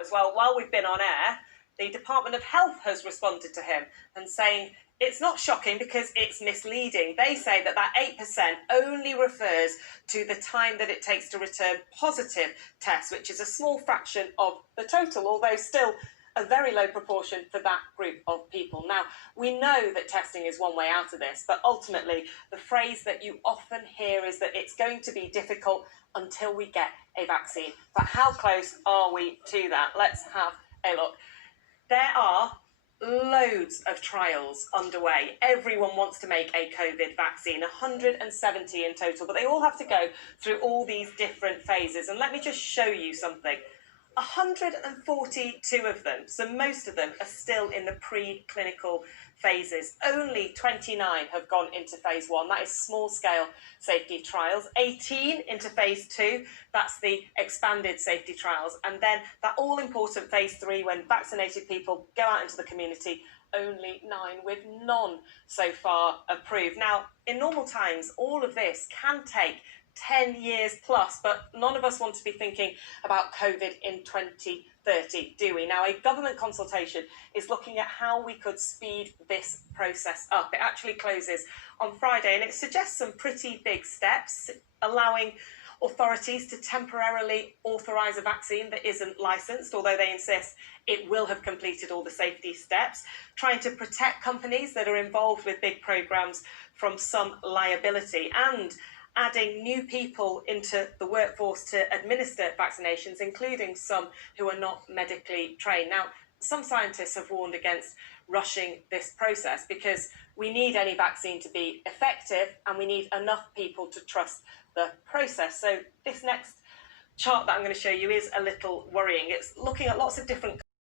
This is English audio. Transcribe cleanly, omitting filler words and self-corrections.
as well, while we've been on air, the Department of Health has responded to him and saying it's not shocking because it's misleading. They say that 8% only refers to the time that it takes to return positive tests, which is a small fraction of the total, although still a very low proportion for that group of people. Now, we know that testing is one way out of this, but ultimately the phrase that you often hear is that it's going to be difficult until we get a vaccine. But how close are we to that? Let's have a look. There are loads of trials underway. Everyone wants to make a COVID vaccine, 170 in total, but they all have to go through all these different phases. And let me just show you something. 142 of them, so most of them are still in the preclinical phases. Only 29 have gone into phase 1. That is small-scale safety trials. 18 into phase 2. That's the expanded safety trials. And then that all-important phase 3, when vaccinated people go out into the community, only 9, with none so far approved. Now, in normal times, all of this can take 10 years plus, but none of us want to be thinking about COVID in 2030, do we? Now, a government consultation is looking at how we could speed this process up. It actually closes on Friday, and it suggests some pretty big steps, allowing authorities to temporarily authorise a vaccine that isn't licensed, although they insist it will have completed all the safety steps, trying to protect companies that are involved with big programmes from some liability, and adding new people into the workforce to administer vaccinations, including some who are not medically trained. Now, some scientists have warned against rushing this process because we need any vaccine to be effective and we need enough people to trust the process. So this next chart that I'm going to show you is a little worrying. It's looking at lots of different